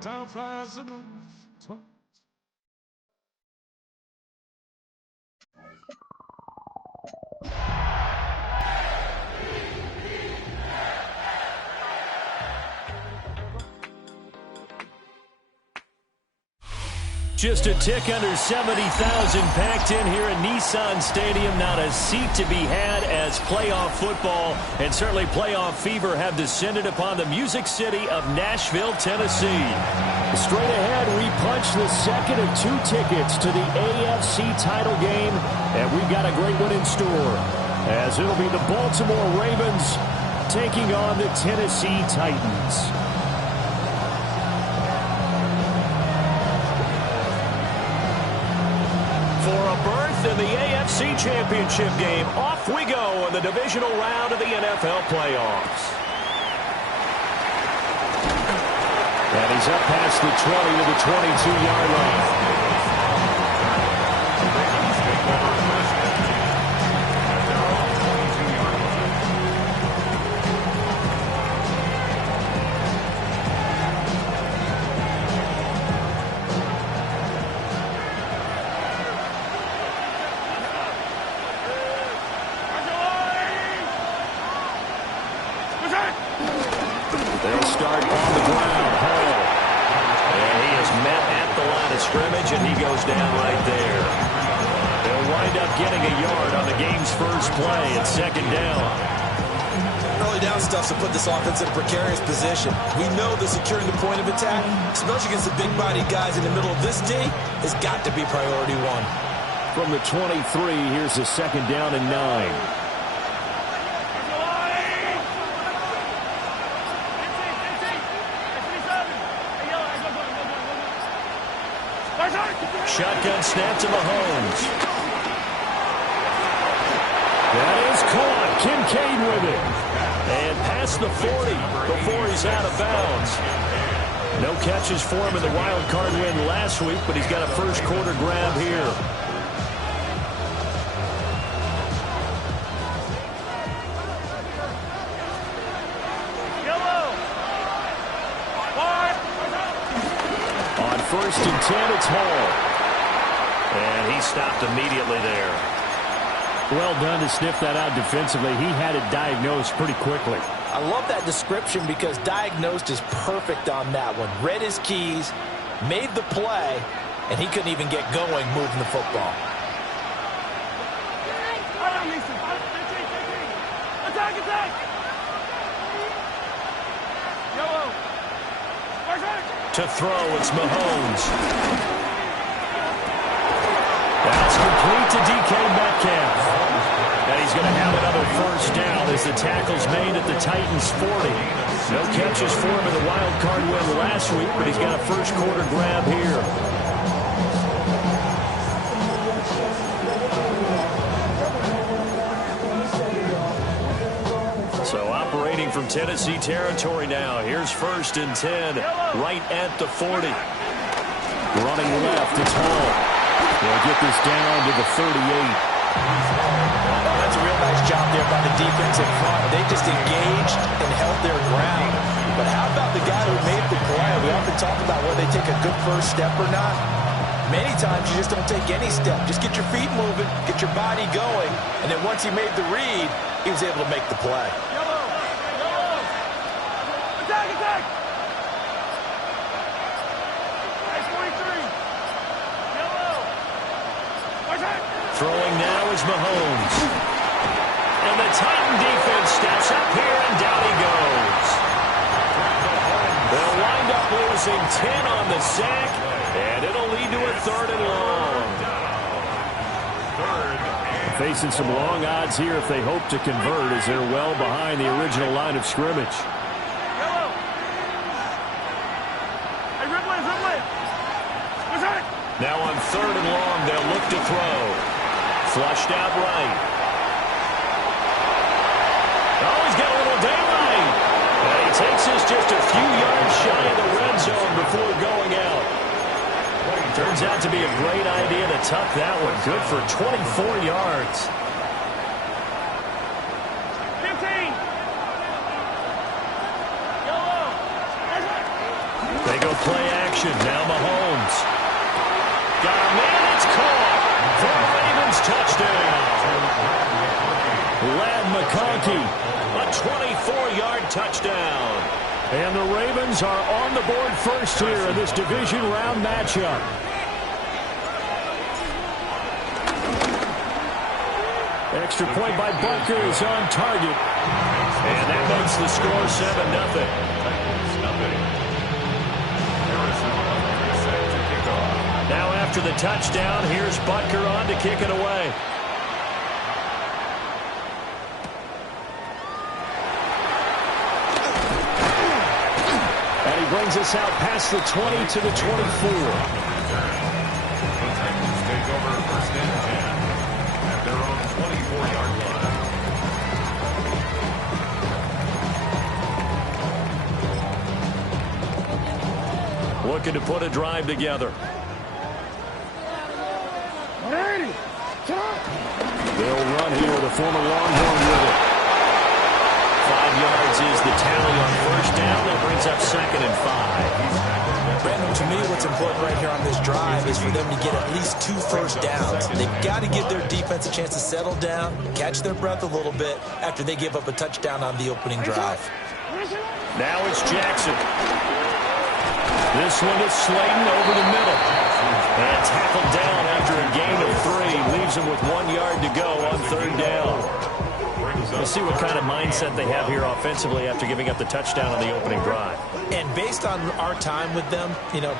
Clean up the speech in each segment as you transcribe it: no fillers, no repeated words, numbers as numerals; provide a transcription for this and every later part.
Time flies in the... Just a tick under 70,000 packed in here at Nissan Stadium. Not a seat to be had as playoff football and certainly playoff fever have descended upon the Music City of Nashville, Tennessee. Straight ahead, we punch the second of 2 tickets to the AFC title game, and we've got a great one in store, as it'll be the Baltimore Ravens taking on the Tennessee Titans. For a berth in the AFC Championship game, off we go in the divisional round of the NFL playoffs. And he's up past the 20 to the 22-yard line. They'll start on the ground. Hall. And he is met at the line of scrimmage, and he goes down right there. They'll wind up getting a yard on the game's first play at second down. Early down stuff's to put this offense in a precarious position. We know that securing the point of attack, especially against the big-bodied guys in the middle of this D, has got to be priority one. From the 23, here's a second down and 9. Shotgun snap to Mahomes. That is caught. Kincaid with it. And past the 40 before he's out of bounds. No catches for him in the wild card win last week, but he's got a first quarter grab here. On first and 10, it's Hall. And he stopped immediately there. Well done to sniff that out defensively. He had it diagnosed pretty quickly. I love that description because diagnosed is perfect on that one. Read his keys, made the play, and he couldn't even get going moving the football. To throw, it's Mahomes. That's complete to DK Metcalf. And he's going to have another first down as the tackle's made at the Titans' 40. No catches for him in the wild card win last week, but he's got a first quarter grab here. So operating from Tennessee territory now. Here's first and 10, right at the 40. Running left, it's Hall. They'll get this down to the 38. That's a real nice job there by the defense in front. They just engaged and held their ground. But how about the guy who made the play? We often talk about whether they take a good first step or not. Many times you just don't take any step. Just get your feet moving, get your body going, and then once he made the read, he was able to make the play. Throwing now is Mahomes. And the Titan defense steps up here, and down he goes. They'll wind up losing 10 on the sack, and it'll lead to a third and long. Facing some long odds here if they hope to convert, as they're well behind the original line of scrimmage. Now on third and long, they'll look to throw. Flushed out right. Oh, he's got a little daylight. And he takes us just a few yards shy of the red zone before going out. Turns out to be a great idea to tuck that one. Good for 24 yards. 15. They go play possession. Now Mahomes. Got a man, it's caught. For the Ravens, touchdown. Lad McConkey, a 24-yard touchdown. And the Ravens are on the board first here in this division round matchup. Extra point by Butker is on target. And that makes the score 7-0. Now after the touchdown, here's Butker on to kick it away. And he brings us out past the 20 to the 24. Looking to put a drive together. They'll run here, the former Longhorn with it. 5 yards is the tally on first down. That brings up 2nd and 5. Brandon, to me, what's important right here on this drive is for them to get at least 2 first downs. They've got to give their defense a chance to settle down, catch their breath a little bit after they give up a touchdown on the opening drive. Now it's Jackson. This one is Slayton over the middle. And tackled down after a gain of 3. Leaves him with 1 yard to go on third down. We'll see what kind of mindset they have here offensively after giving up the touchdown on the opening drive. And based on our time with them,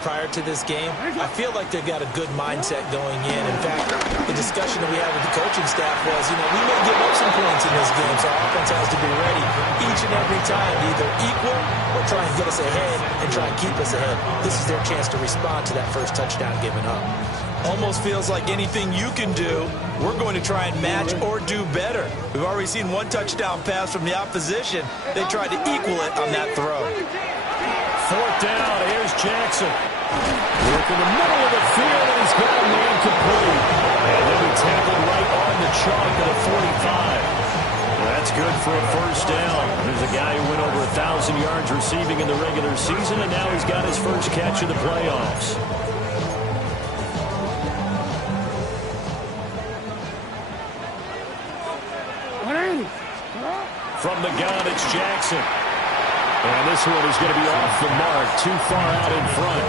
prior to this game, I feel like they've got a good mindset going in. In fact, the discussion that we had with the coaching staff was, we may give up some points in this game, so our offense has to be ready each and every time to either equal or try and get us ahead and try and keep us ahead. This is their chance to respond to that first touchdown given up. Almost feels like anything you can do, we're going to try and match or do better. We've already seen 1 touchdown pass from the opposition. They tried to equal it on that throw. 4th down, here's Jackson. Work in the middle of the field, and he's got a man complete. And then he tackled right on the chalk at the 45. That's good for a first down. There's a guy who went over 1,000 yards receiving in the regular season, and now he's got his first catch of the playoffs. From the gun, it's Jackson. And this one is going to be off the mark, too far out in front.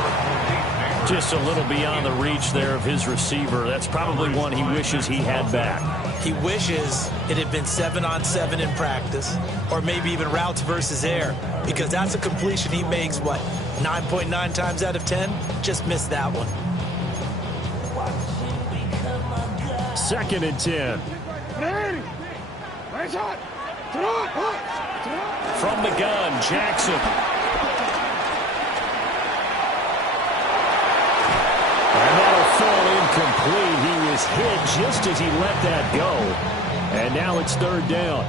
Just a little beyond the reach there of his receiver. That's probably one he wishes he had back. He wishes it had been 7-on-7 in practice, or maybe even routes versus air, because that's a completion he makes, 9.9 times out of 10? Just missed that one. 2nd and 10. From the gun, Jackson. And that'll fall incomplete. He was hit just as he let that go. And now it's 3rd down.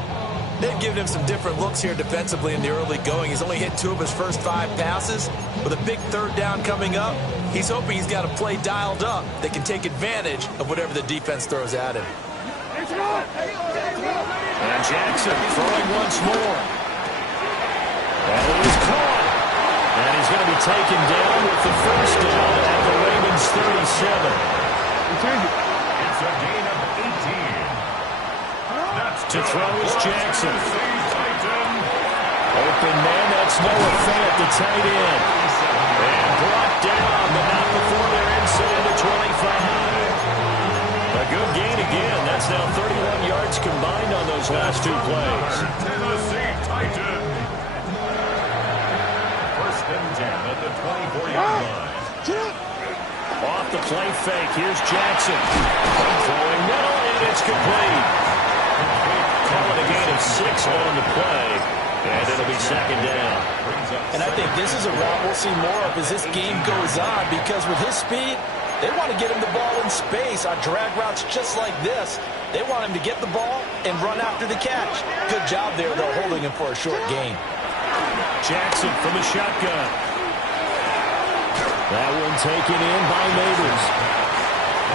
They've given him some different looks here defensively in the early going. He's only hit 2 of his first 5 passes. With a big 3rd down coming up, he's hoping he's got a play dialed up that can take advantage of whatever the defense throws at him. And Jackson throwing once more. And it is caught. And he's going to be taken down with the first down at the Ravens 37. It's a gain of 18. To throw is Jackson. Open man, that's Noah Fant, the tight end. And brought down, but not before they're inside the 25. A good gain again. That's now 31 yards combined on those last 2 plays. Tennessee Titan. 1st and 10 at the 24-yard line. Off the play fake, here's Jackson. Throwing middle, and it's complete. Call it a gain of 6 on the play, and it'll be 2nd down. And I think this is a route we'll see more of as this game goes on, because with his speed, they want to get him the ball in space on drag routes just like this. They want him to get the ball and run after the catch. Good job there, though, holding him for a short gain. Jackson from the shotgun. That one taken in by Neighbors.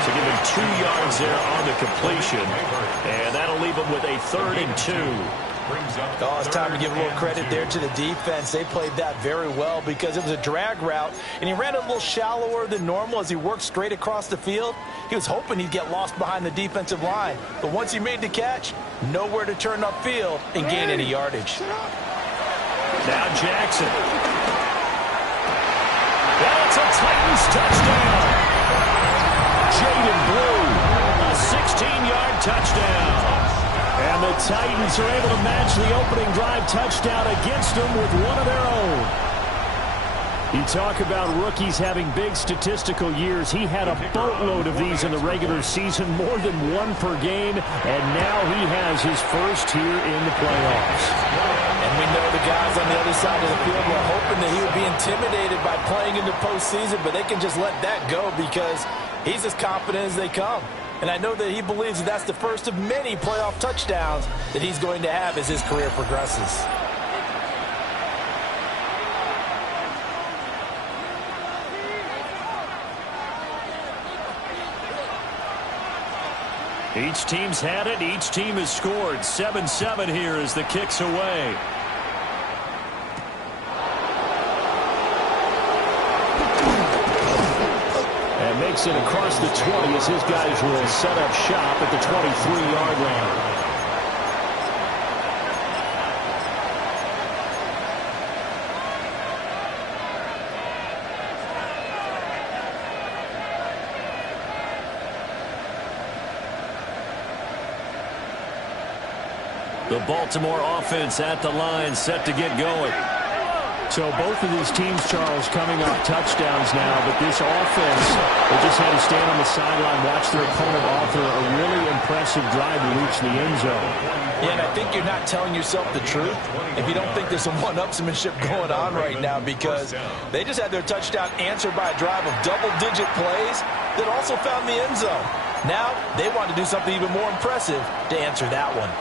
So give him 2 yards there on the completion. And that'll leave him with a 3rd and 2. Oh, it's time to give a little credit there to the defense. They played that very well because it was a drag route, and he ran a little shallower than normal as he worked straight across the field. He was hoping he'd get lost behind the defensive line, but once he made the catch, nowhere to turn upfield and gain any yardage. Now Jackson. That's a Titans touchdown. Jaden Blue, a 16-yard touchdown. And the Titans are able to match the opening drive touchdown against them with one of their own. You talk about rookies having big statistical years. He had a boatload of these in the regular season, more than 1 per game, and now he has his first here in the playoffs. And we know the guys on the other side of the field were hoping that he would be intimidated by playing in the postseason, but they can just let that go because he's as confident as they come. And I know that he believes that that's the first of many playoff touchdowns that he's going to have as his career progresses. Each team's had it. Each team has scored. 7-7 here as the kick's away. And makes it across the 20 as his guys will set up shop at the 23-yard line. The Baltimore offense at the line, set to get going. So both of these teams, Charles, coming off touchdowns now, but this offense, they just had to stand on the sideline, watch their opponent author a really impressive drive to reach the end zone. Yeah, and I think you're not telling yourself the truth if you don't think there's some one-upsmanship going on right now, because they just had their touchdown answered by a drive of double-digit plays that also found the end zone. Now they want to do something even more impressive to answer that one.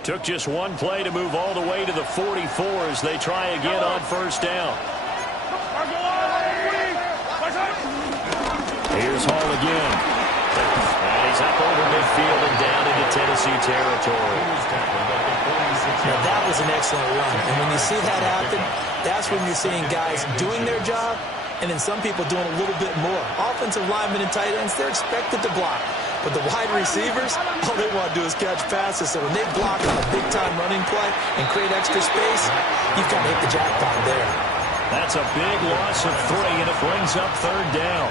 Took just one play to move all the way to the 44 as they try again on first down. Here's Hall again. And he's up over midfield and down into Tennessee territory. Now that was an excellent run. And when you see that happen, that's when you're seeing guys doing their job and then some people doing a little bit more. Offensive linemen and tight ends, they're expected to block. But the wide receivers, all they want to do is catch passes. So when they block on a big-time running play and create extra space, you've got to hit the jackpot there. That's a big loss of 3, and it brings up third down.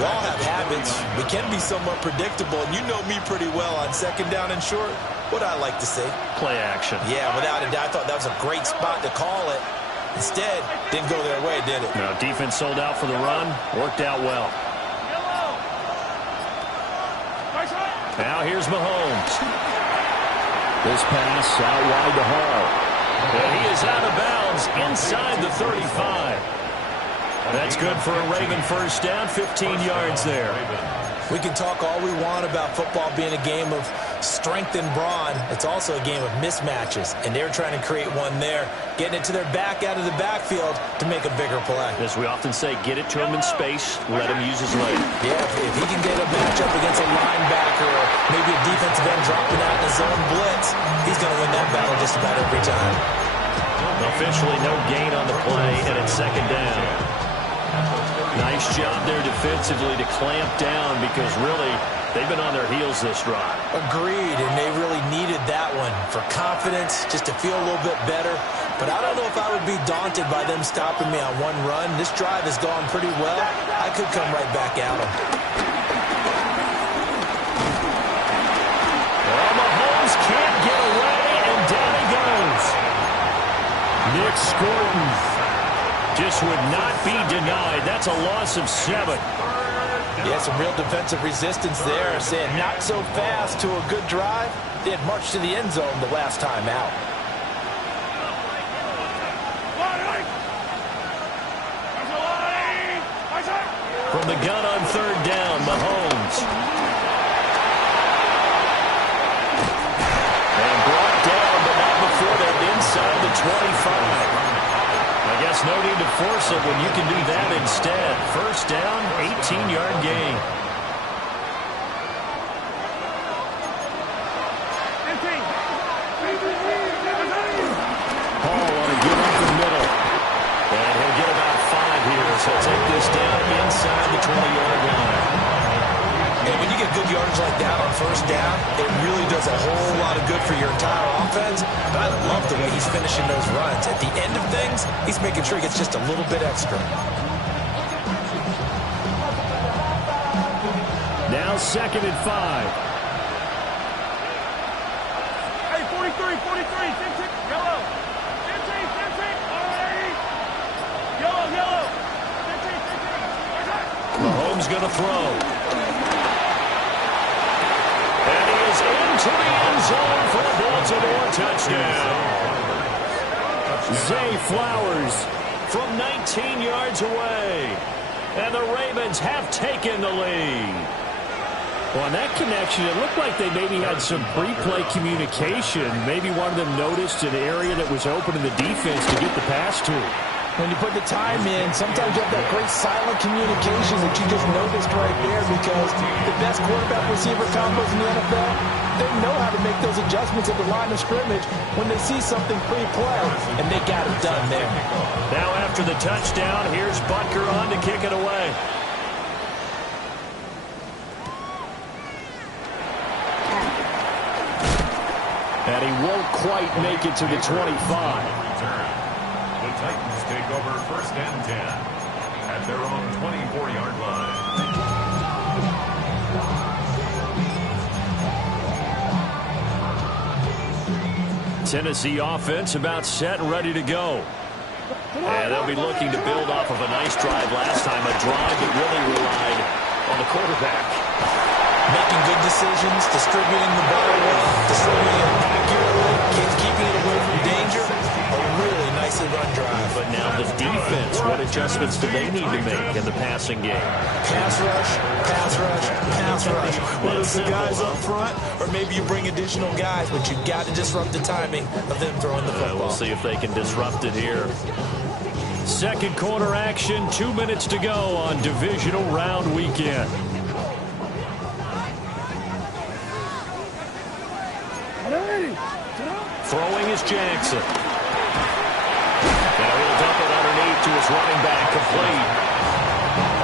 We all have habits. We can be somewhat predictable, and you know me pretty well on second down and short. What I like to say? Play action. Yeah, without a doubt, I thought that was a great spot to call it. Instead, didn't go their way, did it? No, defense sold out for the run. Worked out well. Now here's Mahomes. This pass out wide to Hall. And he is out of bounds inside the 35. That's good for a Raven first down, 15 yards there. We can talk all we want about football being a game of strength and brawn. It's also a game of mismatches, and they're trying to create one there, getting it to their back out of the backfield to make a bigger play. As we often say, get it to him in space, let him use his leg. Yeah, if he can get a matchup against a linebacker or maybe a defensive end dropping out in a zone blitz, he's going to win that battle just about every time. Officially no gain on the play, and it's second down. Nice job there defensively to clamp down because really they've been on their heels this drive. Agreed, and they really needed that one for confidence, just to feel a little bit better. But I don't know if I would be daunted by them stopping me on one run. This drive has gone pretty well. I could come right back at them. Well, Mahomes can't get away, and down he goes. Nick Scorton just would not be denied. That's a loss of 7. Yeah, some real defensive resistance there, saying not so fast to a good drive. They had marched to the end zone the last time out. From the gun on third down, Mahomes. And brought down, but not before that, inside the 25. I guess There's no need to force it when you can do that instead. First down, 18-yard gain. Hall on a give up the middle. And he'll get about 5 here, so take this down inside the 20-yard line. And when you get good yardage like that on first down, it really does a whole lot of good for your entire offense. But I love the way he's finishing those runs. At the end of things, he's making sure he gets just a little bit extra. Now 2nd and 5. Hey, 43, 43, 15, yellow. 15, 15, all right. Yellow, 15, 15. Mahomes going to throw. And he is into the end zone for a Baltimore touchdown. Zay Flowers from 19 yards away. And the Ravens have taken the lead. Well, on that connection, it looked like they maybe had some pre-play communication. Maybe one of them noticed an area that was open in the defense to get the pass to. When you put the time in, sometimes you have that great silent communication that you just noticed right there, because the best quarterback-receiver combos in the NFL, they know how to make those adjustments at the line of scrimmage when they see something pre-play, and they got it done there. Now after the touchdown, here's Butker on to kick it away. And he won't quite make it to the 25. The Titans take over 1st and 10 at their own 24-yard line. Tennessee offense about set and ready to go. And they'll be looking to build off of a nice drive last time, a drive that really relied on the quarterback. Making good decisions, distributing the ball well, distributing it accurately, keeping it away from danger. A really nicely run drive. But now the defense, what adjustments do they need to make in the passing game? Pass rush, pass rush, pass rush. Whether it's the guys up front or maybe you bring additional guys, but you've got to disrupt the timing of them throwing the football. We'll see if they can disrupt it here. Second quarter action, 2 minutes to go on Divisional Round weekend. Throwing is Jackson. Now he'll dump it underneath to his running back, complete.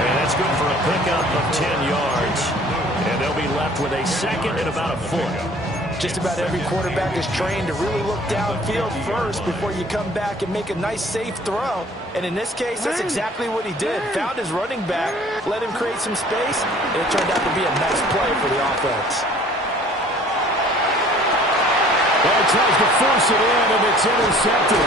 And that's good for a pickup of 10 yards. And they'll be left with a 2nd and about a foot. Just about every quarterback is trained to really look downfield first before you come back and make a nice, safe throw. And in this case, that's exactly what he did. Found his running back, let him create some space, and it turned out to be a nice play for the offense. Well, he tries to force it in, and it's intercepted.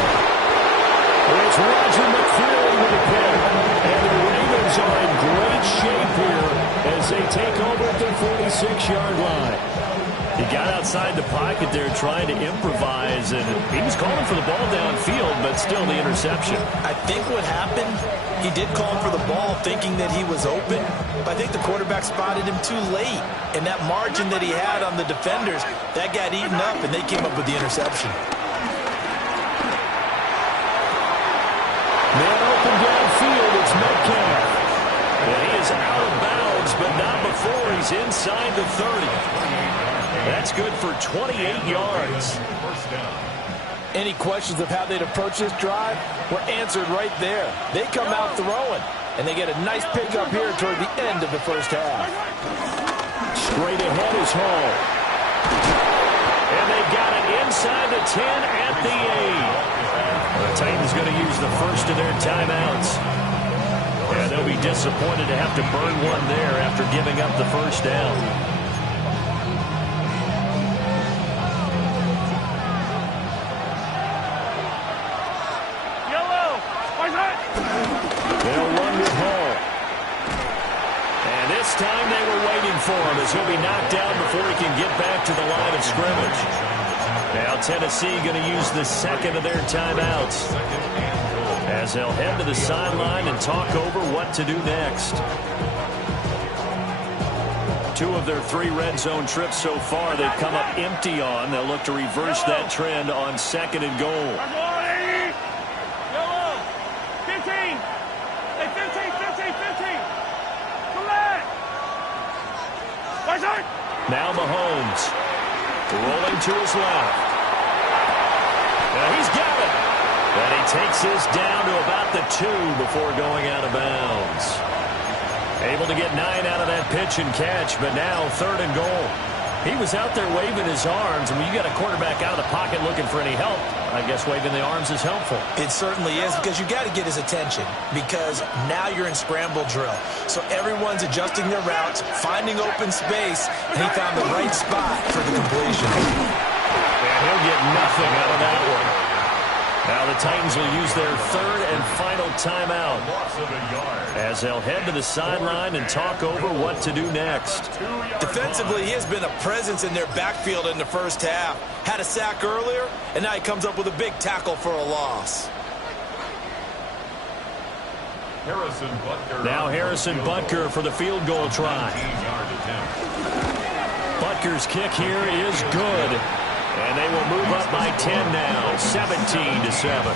It's Roger McCreary with the pick. And the Ravens are in great shape here as they take over at their 46-yard line. He got outside the pocket there trying to improvise, and he was calling for the ball downfield, but still the interception. I think what happened, he did call for the ball thinking that he was open, but I think the quarterback spotted him too late. And that margin that he had on the defenders, that got eaten up, and they came up with the interception. Man open downfield, it's Metcalf. And he is out of bounds, but not before he's inside the 30. That's good for 28 yards. Any questions of how they'd approach this drive were answered right there. They come out throwing, and they get a nice pickup here toward the end of the first half. Straight ahead is Hall. And they got it inside the 10 at the 8. The Titans going to use the first of their timeouts. And they'll be disappointed to have to burn one there after giving up the first down. They'll run with Hall. And this time they were waiting for him as he'll be knocked down before he can get back to the line of scrimmage. Now Tennessee going to use the 2nd of their timeouts as they'll head to the sideline and talk over what to do next. 2 of their 3 red zone trips so far they've come up empty on. They'll look to reverse that trend on 2nd and goal. Now Mahomes. Rolling to his left. Now he's got it. And he takes this down to about the 2 before going out of bounds. Able to get 9 out of that pitch and catch, but now 3rd and goal. He was out there waving his arms, and when you got a quarterback out of the pocket looking for any help, I guess waving the arms is helpful. It certainly is, because you got to get his attention, because now you're in scramble drill. So everyone's adjusting their routes, finding open space, and he found the right spot for the completion. And he'll get nothing out of that one. Now the Titans will use their 3rd and final timeout as they'll head to the sideline and talk over what to do next. Defensively, he has been a presence in their backfield in the first half. Had a sack earlier, and now he comes up with a big tackle for a loss. Now Harrison Butker for the field goal try. Butker's kick here is good. And they will move up by 10 now, 17-7.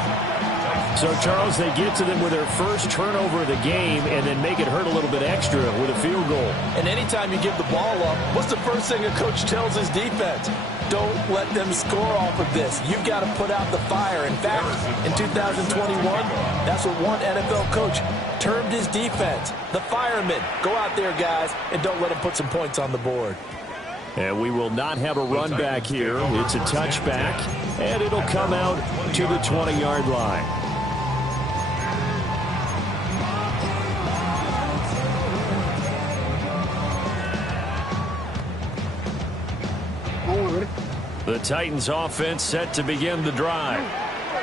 So, Charles, they get to them with their first turnover of the game and then make it hurt a little bit extra with a field goal. And anytime you give the ball up, what's the first thing a coach tells his defense? Don't let them score off of this. You've got to put out the fire. In fact, in 2021, that's what one NFL coach termed his defense, the firemen. Go out there, guys, and don't let them put some points on the board. And we will not have a run back here. It's a touchback, and it'll come out to the 20-yard line. The Titans offense set to begin the drive.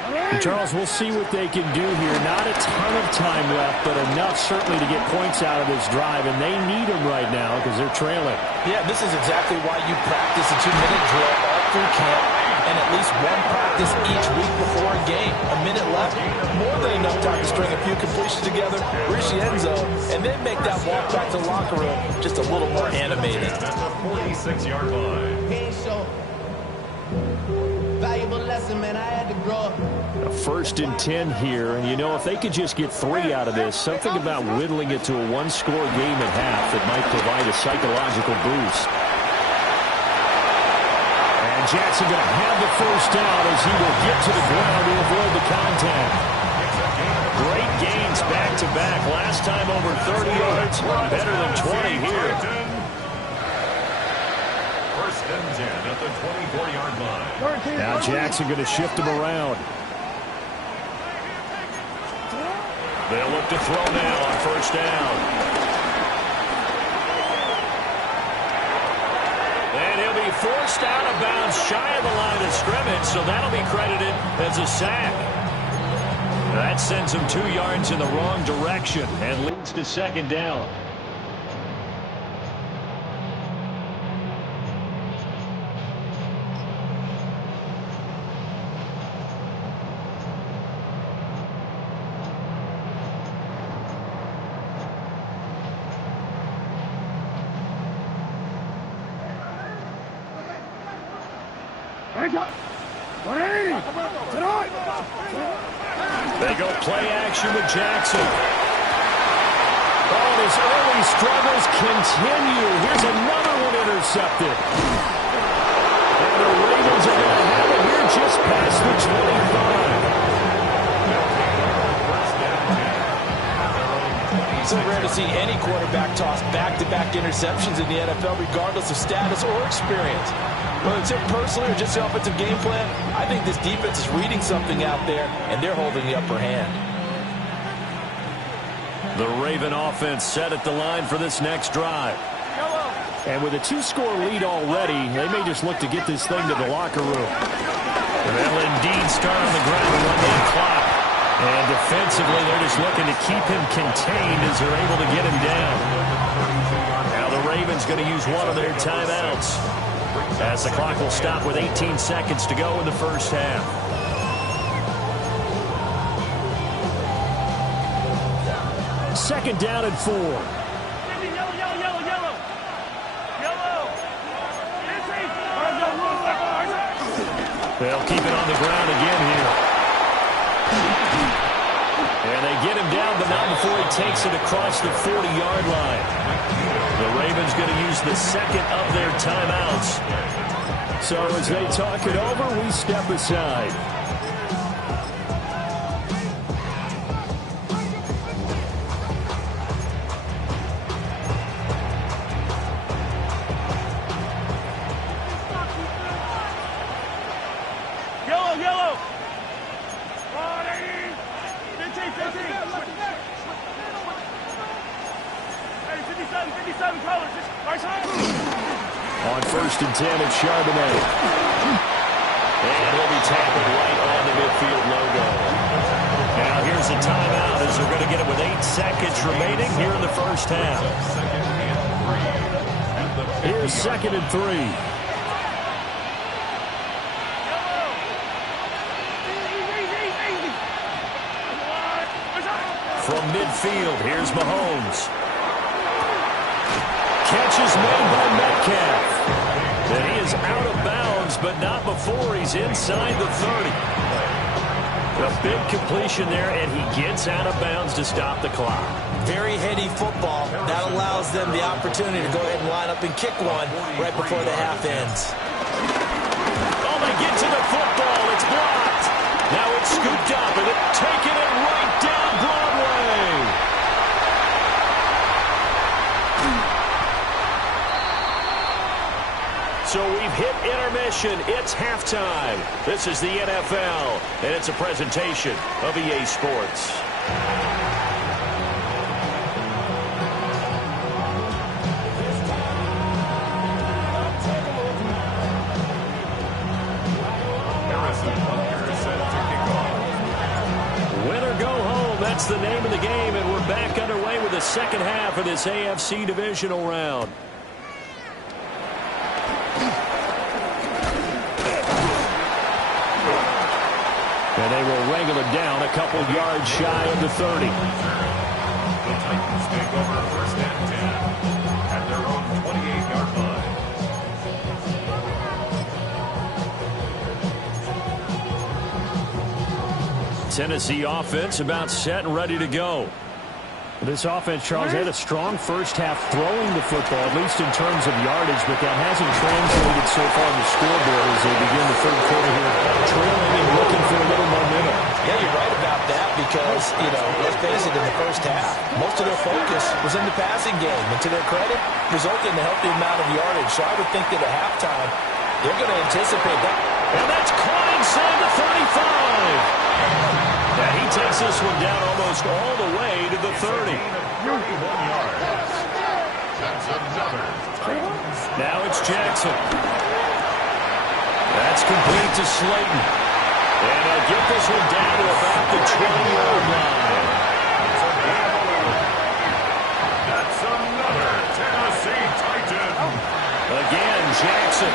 And Charles, we'll see what they can do here. Not a ton of time left, but enough certainly to get points out of this drive, and they need them right now because they're trailing. Yeah, this is exactly why you practice a 2-minute drill all through camp and at least one practice each week before a game. A minute left, more than enough time to string a few completions together, reach the end zone, and then make that walk back to the locker room just a little more animated. At the 46-yard line. Valuable lesson, man. I had to grow up. A 1st and 10 here, and you know, if they could just get 3 out of this, something about whittling it to a 1-score game at half that might provide a psychological boost. And Jackson going to have the first down as he will get to the ground to avoid the contact. Great gains back-to-back. Last time over 30 yards, better than 20 here. 1st and 10 at the 24-yard line. Now Jackson going to shift him around. They'll look to throw now on 1st down. And he'll be forced out of bounds shy of the line of scrimmage, so that'll be credited as a sack. That sends him 2 yards in the wrong direction and leads to 2nd down. They go play action with Jackson. Oh, his early struggles continue. Here's another one intercepted. And the Ravens are going to have it here just past the 25. So rare to see any quarterback toss back-to-back interceptions in the NFL, regardless of status or experience. Whether it's him personally or just the offensive game plan, I think this defense is reading something out there, and they're holding the upper hand. The Raven offense set at the line for this next drive. And with a 2-score lead already, they may just look to get this thing to the locker room. They'll indeed start on the ground and run that clock. And defensively, they're just looking to keep him contained as they're able to get him down. Now the Ravens going to use one of their timeouts, as the clock will stop with 18 seconds to go in the first half. Second down and 4. Yellow. They'll keep it on the ground again here. And they get him down, but not before he takes it across the 40-yard line. The Ravens going to use the second of their timeouts. So as they talk it over, we step aside. Yellow. 15. Hey, 57 colors. Right side. On 1st and 10, it's Charbonnet. And he'll be tackled right on the midfield logo. Now here's a timeout as they're going to get it with 8 seconds remaining here in the first half. Here's 2nd and 3. From midfield, here's Mahomes. Catch is made by Metcalf. And he is out of bounds, but not before he's inside the 30. A big completion there, and he gets out of bounds to stop the clock. Very heady football. That allows them the opportunity to go ahead and line up and kick one right before the half ends. Oh, they get to the football. It's blocked. Now it's scooped up, and they're taking it right down Broadway. So we've hit intermission. It's halftime. This is the NFL, and it's a presentation of EA Sports. Win or go home, that's the name of the game, and we're back underway with the second half of this AFC Divisional round. And they will wrangle it down a couple yards shy of the 30. The Titans take over 1st and 10 at their own 28-yard line. Tennessee offense about set and ready to go. This offense, Charles, had a strong first half throwing the football, at least in terms of yardage, but that hasn't translated so far on the scoreboard as they begin the third quarter here, trailing and looking for a little momentum. Yeah, you're right about that because, let's face it, in the first half, most of their focus was in the passing game. And to their credit, resulted in a healthy amount of yardage. So I would think that at halftime, they're going to anticipate that. And that's caught inside the 35. And he takes this one down almost all the way to the 30. 31 yards. That's another Titans. Now it's Jackson. That's complete to Slayton. And they'll get this one down to about the 20-yard line. That's another Tennessee Titan. Again, Jackson.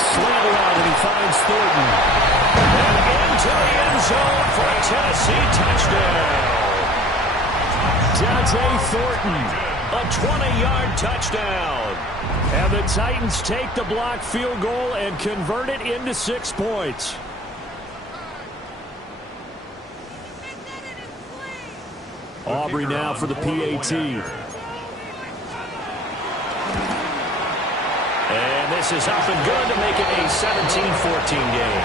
Slant around and he finds Thornton. And into the end zone for a Tennessee touchdown. Dante Thornton, a 20-yard touchdown. And the Titans take the blocked field goal and convert it into 6 points. Aubrey now for the PAT. And this is up and good to make it a 17-14 game.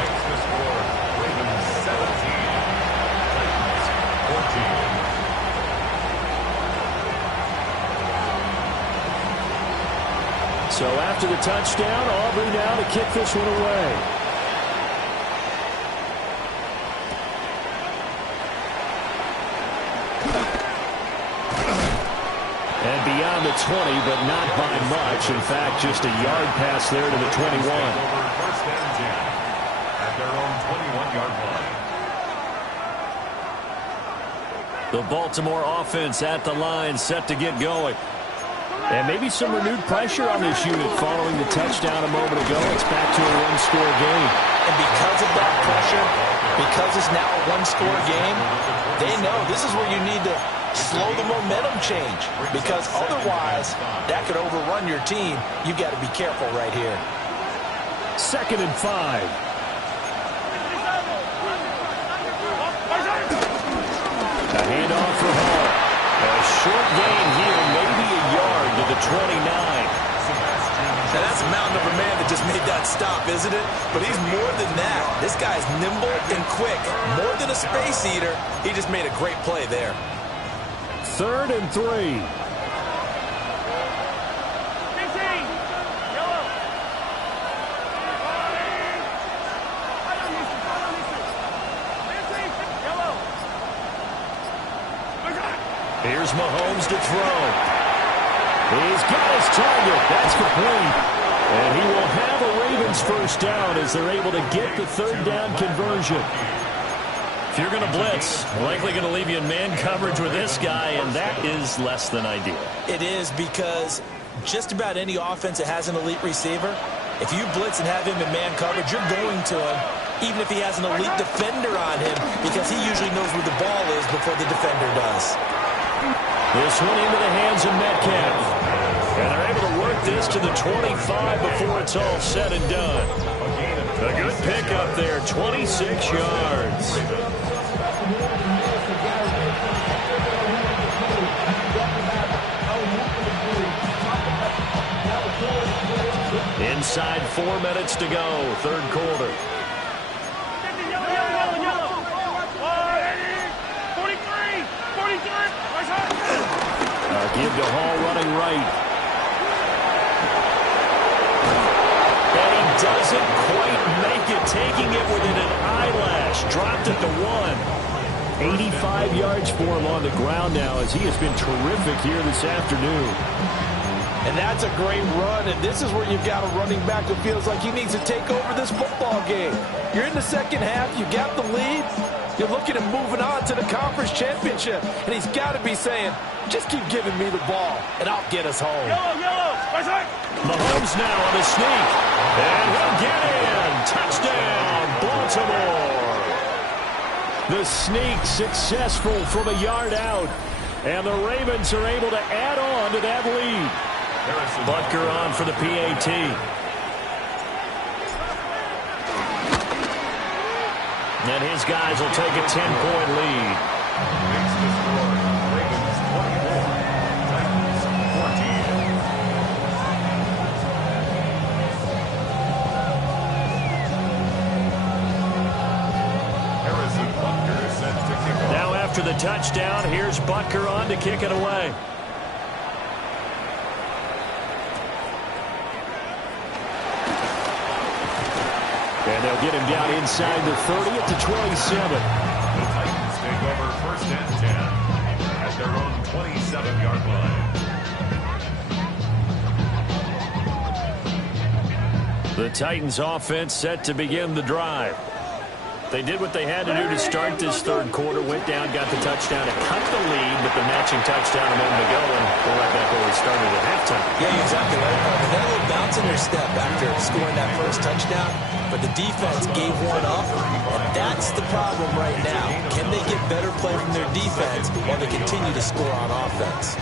Makes the score Ravens 17, Titans 14. So after the touchdown, Aubrey now to kick this one away. And beyond the 20, but not by much. In fact, just a yard pass there to the 21. Over 1st and 10 at their own 21-yard line. The Baltimore offense at the line, set to get going. And maybe some renewed pressure on this unit following the touchdown a moment ago. It's back to a one-score game. And because of that pressure, because it's now a one-score game, they know this is where you need to slow the momentum change. Because otherwise, that could overrun your team. You've got to be careful right here. 2nd and 5. A handoff for Hall. A short gain here, maybe a yard to the 29. Now that's a mountain of a man that just made that stop, isn't it? But he's more than that. This guy's nimble and quick. More than a space eater. He just made a great play there. 3rd and 3. Here's Mahomes to throw. He's got his target. That's complete. And he will have a Ravens first down as they're able to get the 3rd down conversion. If you're going to blitz, likely going to leave you in man coverage with this guy, and that is less than ideal. It is, because just about any offense that has an elite receiver, if you blitz and have him in man coverage, you're going to him, even if he has an elite defender on him, because he usually knows where the ball is before the defender does. This one into the hands of Metcalf. And they're able to work this to the 25 before it's all said and done. A good pickup there, 26 yards. Inside 4 minutes to go, 3rd quarter. Give to Hall running right. And he doesn't quite make it, taking it within an eyelash. Dropped it to 1. 85 yards for him on the ground now, as he has been terrific here this afternoon. And that's a great run, and this is where you've got a running back who feels like he needs to take over this football game. You're in the second half, you got the lead. You're looking at moving on to the conference championship, and he's got to be saying, just keep giving me the ball, and I'll get us home. Mahomes now on the sneak, and he'll get in. Touchdown, Baltimore. The sneak successful from a yard out, and the Ravens are able to add on to that lead. Butker on for the PAT. And his guys will take a 10-point lead. Makes the score Ravens 24, Titans 14. Harrison Butker is set to kick off. Now after the touchdown, here's Butker on to kick it away. And they'll get him down inside the 30 at the 27. The Titans take over 1st and 10 at their own 27-yard line. The Titans offense set to begin the drive. They did what they had to do to start this 3rd quarter. Went down, got the touchdown to cut the lead, but the matching touchdown a moment ago, and we're right back where we started at halftime. Yeah, exactly right. They had a little bounce in their step after scoring that first touchdown, but the defense gave one up, and that's the problem right now. Can they get better play from their defense while they continue to score on offense?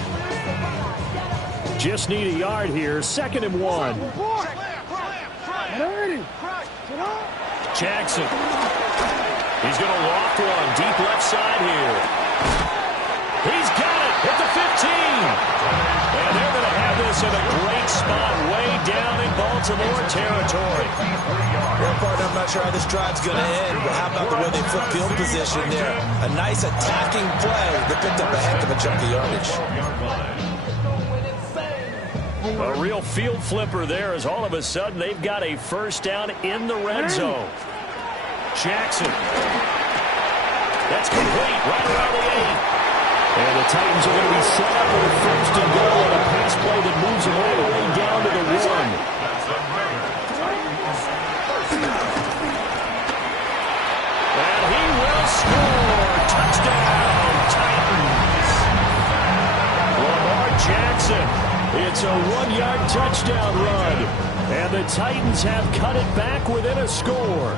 Just need a yard here. 2nd and 1. Jackson. He's going to loft one. Deep left side here. He's got it at the 15. And they're going to have this in a great spot way down in Baltimore territory. Well, partner, I'm not sure how this drive's going to end, but how about the way they flip field position there? A nice attacking play that picked up a heck of a chunk of yardage. A real field flipper there, as all of a sudden they've got a first down in the red zone. Jackson. That's complete right around the 8. And the Titans are going to be set up with a 1st and goal on a pass play that moves them all the way down to the 1. And he will score. Touchdown, Titans. Lamar Jackson. It's a 1-yard touchdown run. And the Titans have cut it back within a score.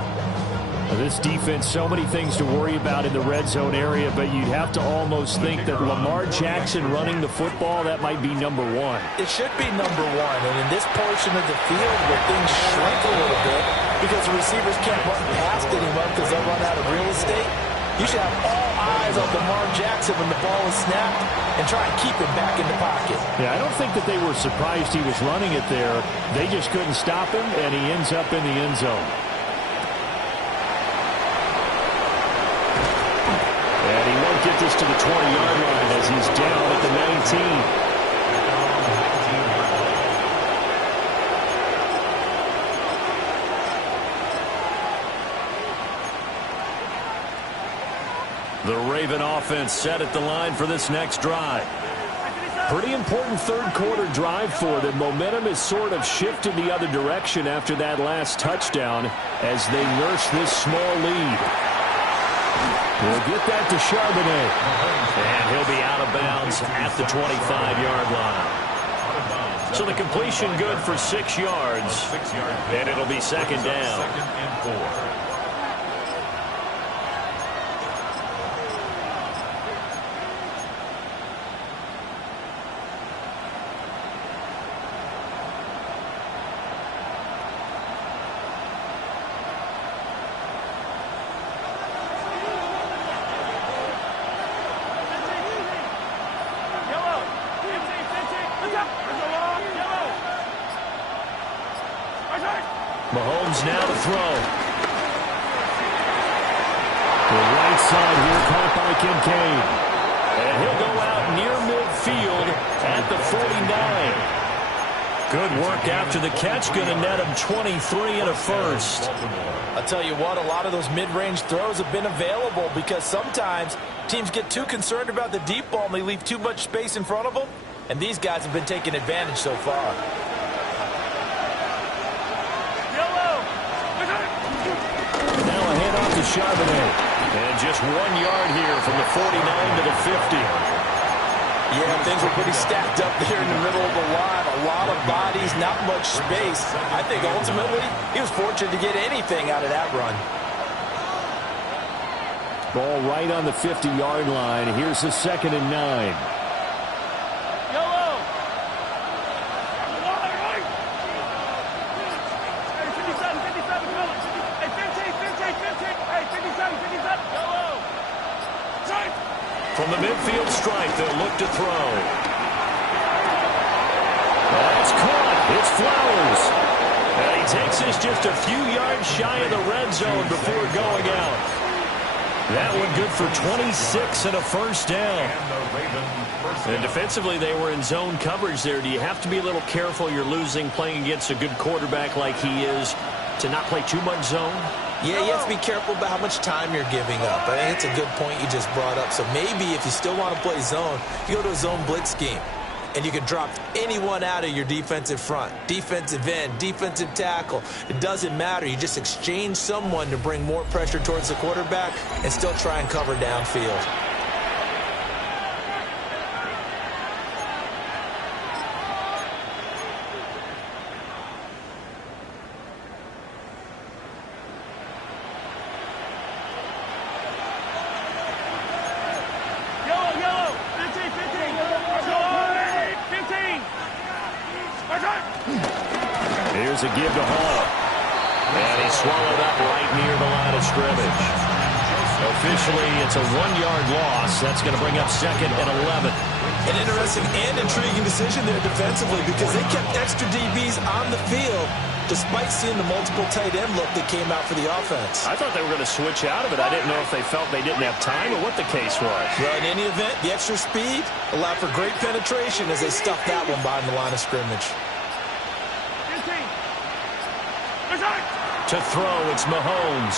This defense, so many things to worry about in the red zone area, but you'd have to almost think that Lamar Jackson running the football, that might be number 1. It should be number 1, and in this portion of the field where things shrink a little bit because the receivers can't run past anyone because they'll run out of real estate, you should have all eyes eyes on Lamar Jackson when the ball is snapped and try and keep him back in the pocket. Yeah, I don't think that they were surprised he was running it there. They just couldn't stop him, and he ends up in the end zone. And he won't get this to the 20-yard line as he's down at the 19. The Raven offense set at the line for this next drive. Pretty important third-quarter drive for them. Momentum has sort of shifted the other direction after that last touchdown as they nurse this small lead. We'll get that to Charbonnet. And he'll be out of bounds at the 25-yard line. So the completion good for 6 yards. And it'll be second down. Second and 4. Mahomes now to throw. The right side here caught by Kincaid. And he'll go out near midfield at the 49. Good work after the catch. Going to net him 23 and a first. I'll tell you what, a lot of those mid-range throws have been available because sometimes teams get too concerned about the deep ball and they leave too much space in front of them. And these guys have been taking advantage so far. To Charbonnet. And just 1 yard here from the 49 to the 50. Yeah, things were pretty stacked up there in the middle of the line. A lot of bodies, not much space. I think ultimately he was fortunate to get anything out of that run. Ball right on the 50-yard line. Here's the 2nd and 9. From the midfield stripe, they'll look to throw. That's caught. It's Flowers. And he takes this just a few yards shy of the red zone before going out. That one good for 26 and a first down. And defensively, they were in zone coverage there. Do you have to be a little careful? You're losing playing against a good quarterback like he is to not play too much zone? Yeah, you have to be careful about how much time you're giving up. I think it's a good point you just brought up. So maybe if you still want to play zone, you go to a zone blitz scheme. And you can drop anyone out of your defensive front. Defensive end, defensive tackle. It doesn't matter. You just exchange someone to bring more pressure towards the quarterback and still try and cover downfield. Here's a give to Hall. And he's swallowed up right near the line of scrimmage. Officially, it's a 1-yard loss. That's going to bring up 2nd and 11. An interesting and intriguing decision there defensively because they kept extra DBs on the field despite seeing the multiple tight end look that came out for the offense. I thought they were going to switch out of it. I didn't know if they felt they didn't have time or what the case was. Well, in any event, the extra speed allowed for great penetration as they stuffed that one behind the line of scrimmage. To throw, it's Mahomes.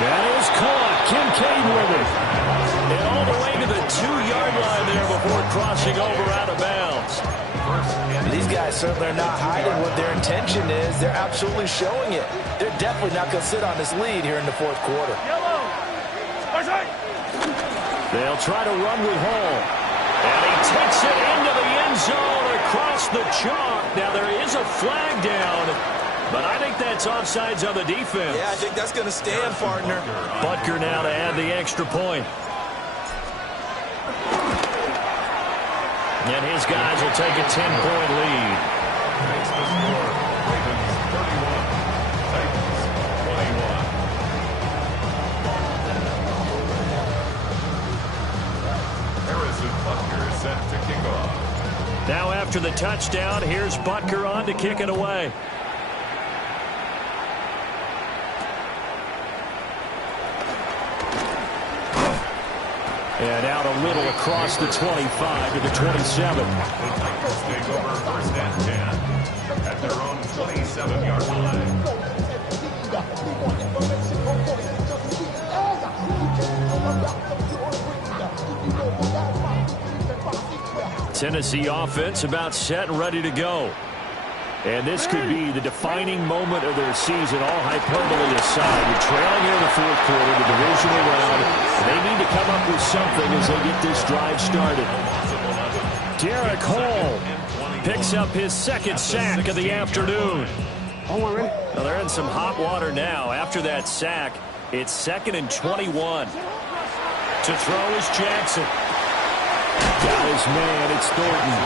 That is caught. Kincaid with it. And all the way to the 2-yard line there before crossing over out of bounds. These guys certainly are not hiding what their intention is. They're absolutely showing it. They're definitely not going to sit on this lead here in the 4th quarter. They'll try to run with Hall. And he takes it into the end zone across the chalk. Now there is a flag down, but I think that's offsides on the defense. Yeah, I think that's going to stand, partner. Butker now to add the extra point. And his guys will take a 10-point lead. Makes the score. Ravens 31, Titans 21. Now after the touchdown, here's Butker on to kick it away. And out a little across the 25 to the 27. The Titans take over first and 10 at their own 27-yard line. Tennessee offense about set and ready to go. And this could be the defining moment of their season, all hyperbole aside. We're trailing here in the fourth quarter, the divisional round. They need to come up with something as they get this drive started. Derek Hall picks up his second sack of the afternoon. Well, they're in some hot water now. After that sack, it's 2nd and 21. To throw is Jackson. Got his man, it's Thornton.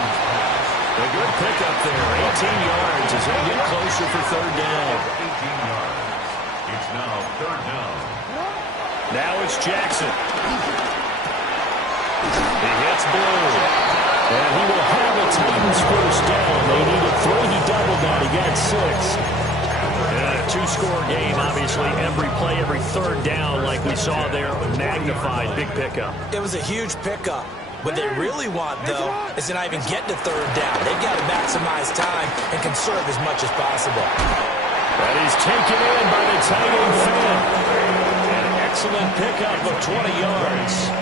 A good pickup there, 18 yards as they get closer for third down. 18 yards. It's now third down. Now it's Jackson. He hits Blue. And he will have the Titans first down. They needed 3. He doubled that. He got 6. And a 2-score game, obviously. Every play, every third down, like we saw there, magnified. Big pickup. It was a huge pickup. What they really want, though, is to not even get to third down. They've got to maximize time and conserve as much as possible. That is taken in by the tight end Finn. An excellent pickup of 20 yards.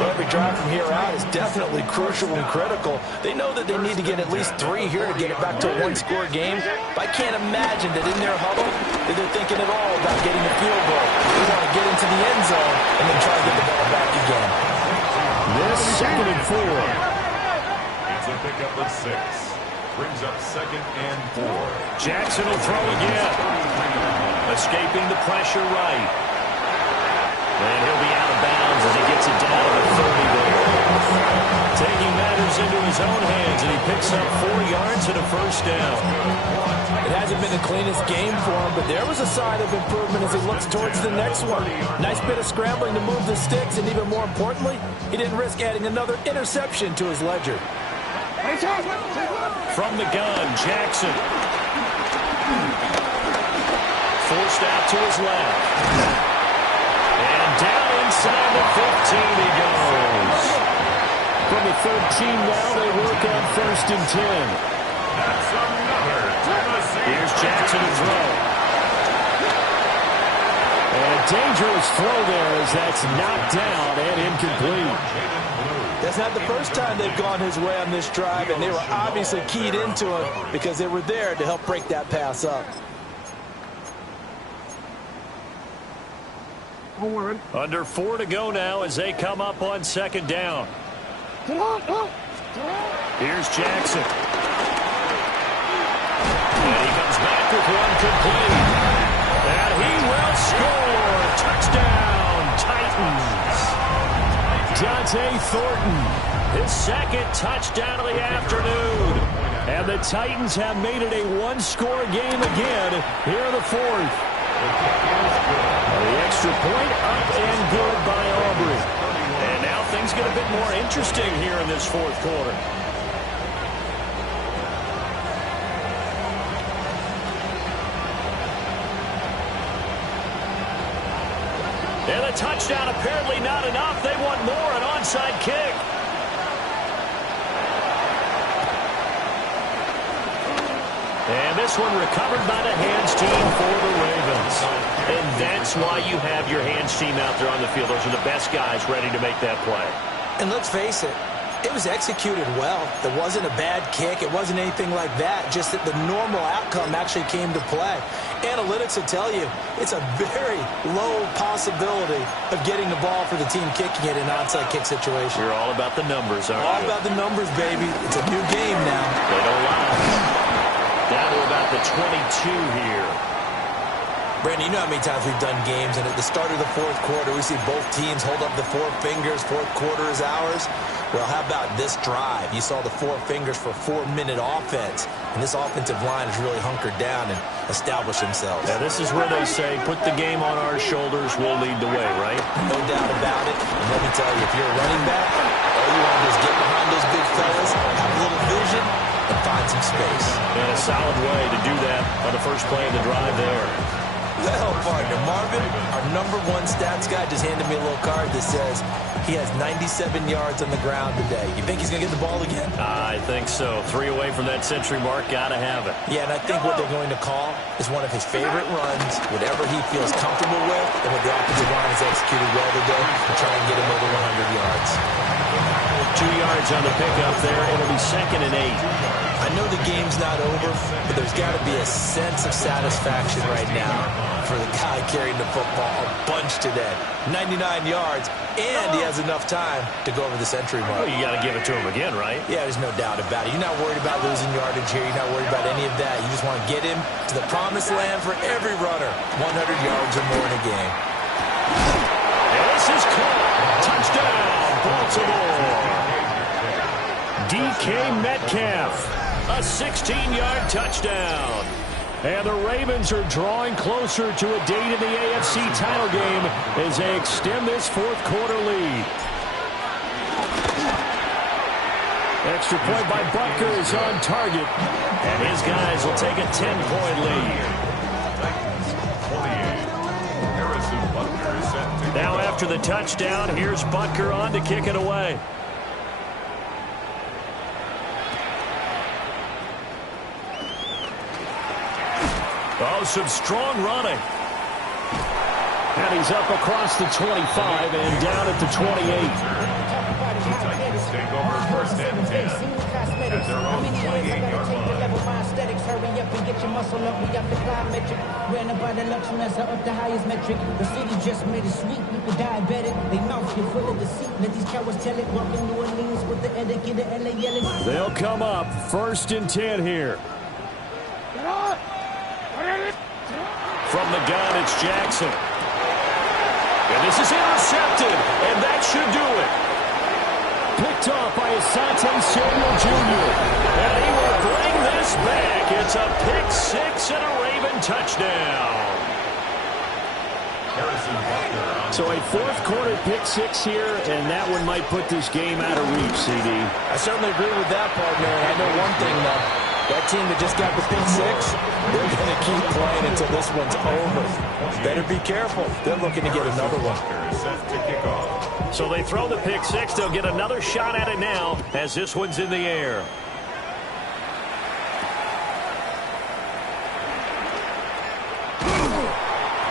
So every drive from here out is definitely crucial and critical. They know that they need to get at least 3 here to get it back to a one-score game. But I can't imagine that in their huddle that they're thinking at all about getting a field goal. They want to get into the end zone and then try to get the ball back again. This 2nd and 4. It's a pickup of 6. Brings up 2nd and 4. Jackson will throw again. Escaping the pressure right. And he'll be out of bounds as he gets it down to the 30 there. Taking matters into his own hands, and he picks up 4 yards and a first down. It hasn't been the cleanest game for him, but there was a sign of improvement as he looks towards the next one. Nice bit of scrambling to move the sticks, and even more importantly, he didn't risk adding another interception to his ledger. From the gun, Jackson. Forced out to his left. And down inside the 15 he goes. From the 13 now, they work on 1st and 10. That's another Tennessee. Here's Jackson to throw. And a dangerous throw there as that's knocked down and incomplete. That's not the first time they've gone his way on this drive, and they were obviously keyed into it because they were there to help break that pass up. Under 4 to go now as they come up on 2nd down. Here's Jackson. And he comes back with one complete. And he will score. Touchdown, Titans. Dante Thornton, his 2nd touchdown of the afternoon. And the Titans have made it a one-score game again here in the 4th. The extra point up and good by Aubrey. And now things get a bit more interesting here in this 4th quarter. And a touchdown apparently not enough. They want more, an onside kick. And this one recovered by the hands team for the Ravens. And that's why you have your hands team out there on the field. Those are the best guys ready to make that play. And let's face it, it was executed well. It wasn't a bad kick. It wasn't anything like that. Just that the normal outcome actually came to play. Analytics will tell you it's a very low possibility of getting the ball for the team kicking it in an onside kick situation. You're all about the numbers, aren't you? All about the numbers, baby. It's a new game now. They don't lie. Down to about the 22 here. Brandon, you know how many times we've done games, and at the start of the fourth quarter, we see both teams hold up the four fingers, fourth quarter is ours. Well, how about this drive? You saw the four fingers for 4-minute offense, and this offensive line has really hunkered down and established themselves. Yeah, this is where they say, put the game on our shoulders, we'll lead the way, right? No doubt about it. And let me tell you, if you're a running back, all you want to do is get behind those big fellas, have a little vision, and find some space. And a solid way to do that on the first play of the drive there. Well, partner, Marvin, our number one stats guy just handed me a little card that says he has 97 yards on the ground today. You think he's going to get the ball again? I think so. 3 away from that century mark. Got to have it. Yeah, and I think what they're going to call is one of his favorite runs, whatever he feels comfortable with, and what the offensive line has executed well today, to try and get him over 100 yards. 2 yards on the pickup there. It'll be 2nd and 8. I know the game's not over, but there's got to be a sense of satisfaction right now for the guy carrying the football a bunch today. 99 yards, and he has enough time to go over the century mark. Well, you got to give it to him again, right? Yeah, there's no doubt about it. You're not worried about losing yardage here. You're not worried about any of that. You just want to get him to the promised land for every runner. 100 yards or more in a game. And this is caught. Touchdown, Baltimore. DK Metcalf. A 16-yard touchdown. And the Ravens are drawing closer to a date in the AFC title game as they extend this fourth quarter lead. Extra point by Butker is on target. And his guys will take a 10-point lead. Now after the touchdown, here's Butker on to kick it away. Oh, some strong running. And he's up across the 25 and down at the 28. Titans take over 1st and 10 at their own 28-yard line. Hurry up and get your muscle up. We got the plyometric. Ran about the luxuries up the highest metric. The city just made it sweet. People diabetic. They mouth get full of deceit. Let these cowards tell it. Walk in New Orleans with the etiquette of LA yelling. They'll come up 1st and 10 here. From the gun, it's Jackson. And this is intercepted, and that should do it. Picked off by Asante Samuel Jr. And he will bring this back. It's a pick six and a Raven touchdown. So a fourth quarter pick six here, and that one might put this game out of reach, CD. I certainly agree with that, partner. And I know one thing, though. That team that just got the pick six, they're going to keep playing until this one's over. Better be careful. They're looking to get another one. So they throw the pick six. They'll get another shot at it now as this one's in the air.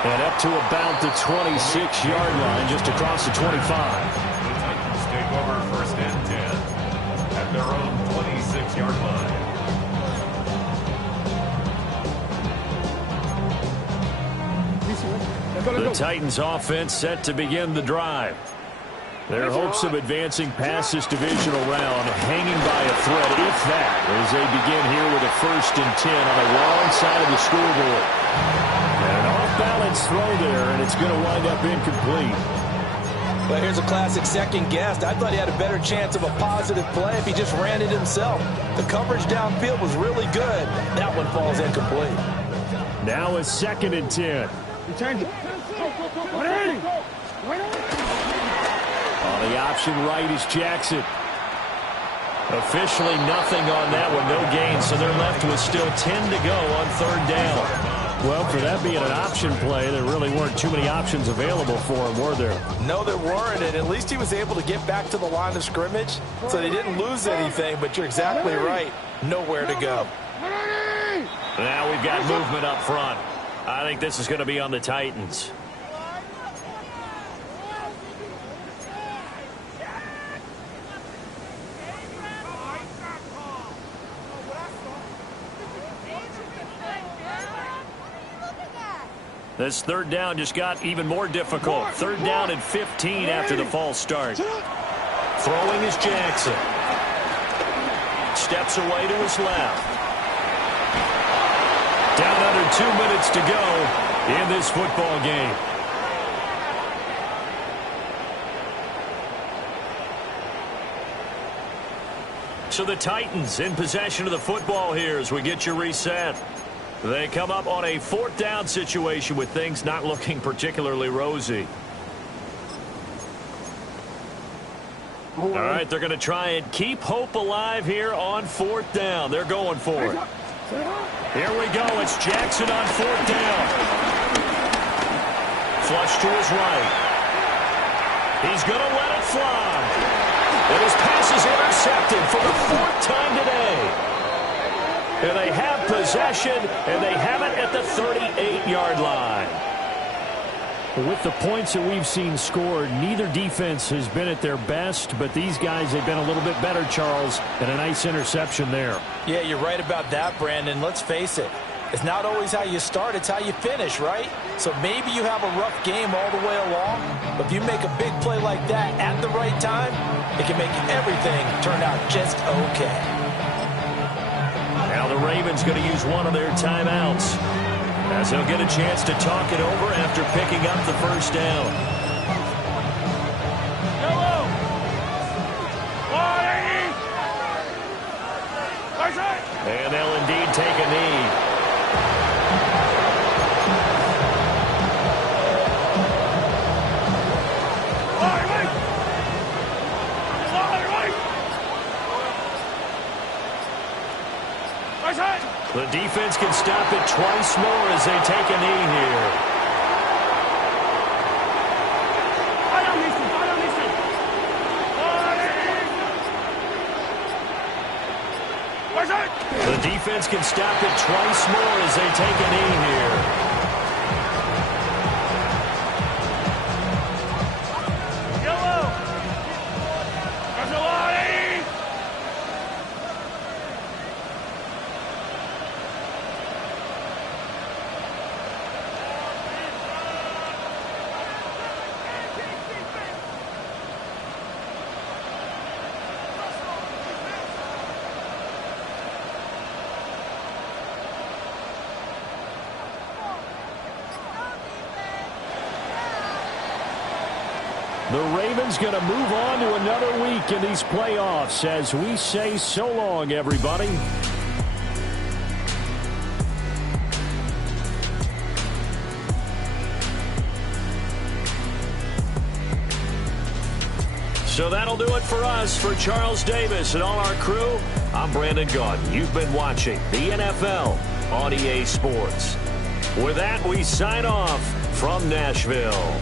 And up to about the 26-yard line, just across the 25. The Titans take over 1st and 10 at their own 26-yard line. The Titans offense set to begin the drive. Their hopes of advancing past this divisional round hanging by a thread, if that, as they begin here with a 1st and 10 on the wrong side of the scoreboard. And an off-balance throw there, and it's going to wind up incomplete. But here's a classic second guess. I thought he had a better chance of a positive play if he just ran it himself. The coverage downfield was really good. That one falls incomplete. Now a 2nd and 10. On the option right is Jackson. Officially nothing on that one, no gain, so they're left with still 10 to go on 3rd down. Well, for that being an option play, there really weren't too many options available for him, were there? No, there weren't, and at least he was able to get back to the line of scrimmage, so they didn't lose anything, but you're exactly right. Nowhere to go. Now we've got movement up front. I think this is going to be on the Titans. This 3rd down just got even more difficult. 3rd down and 15 after the false start. Throwing is Jackson. Steps away to his left. Down under 2 minutes to go. in this football game. So the Titans in possession of the football here as we get you reset. They come up on a 4th down situation with things not looking particularly rosy. All right, they're going to try and keep hope alive here on 4th down. They're going for it. Here we go. It's Jackson on 4th down. Flush to his right. He's going to let it fly. And his pass is intercepted for the 4th time today. And they have possession, and they have it at the 38-yard line. With the points that we've seen scored, neither defense has been at their best, but these guys have been a little bit better, Charles, and a nice interception there. Yeah, you're right about that, Brandon. Let's face it. It's not always how you start, it's how you finish, right? So maybe you have a rough game all the way along, but if you make a big play like that at the right time, it can make everything turn out just okay. Now the Ravens going to use one of their timeouts as they'll get a chance to talk it over after picking up the 1st down. Yellow! Wide! Right side! And they'll indeed take a knee. The defense can stop it twice more as they take a knee here. The defense can stop it twice more as they take a knee here. The Ravens going to move on to another week in these playoffs as we say so long, everybody. So that'll do it for us. For Charles Davis and all our crew, I'm Brandon Gaudin. You've been watching the NFL on EA Sports. With that, we sign off from Nashville.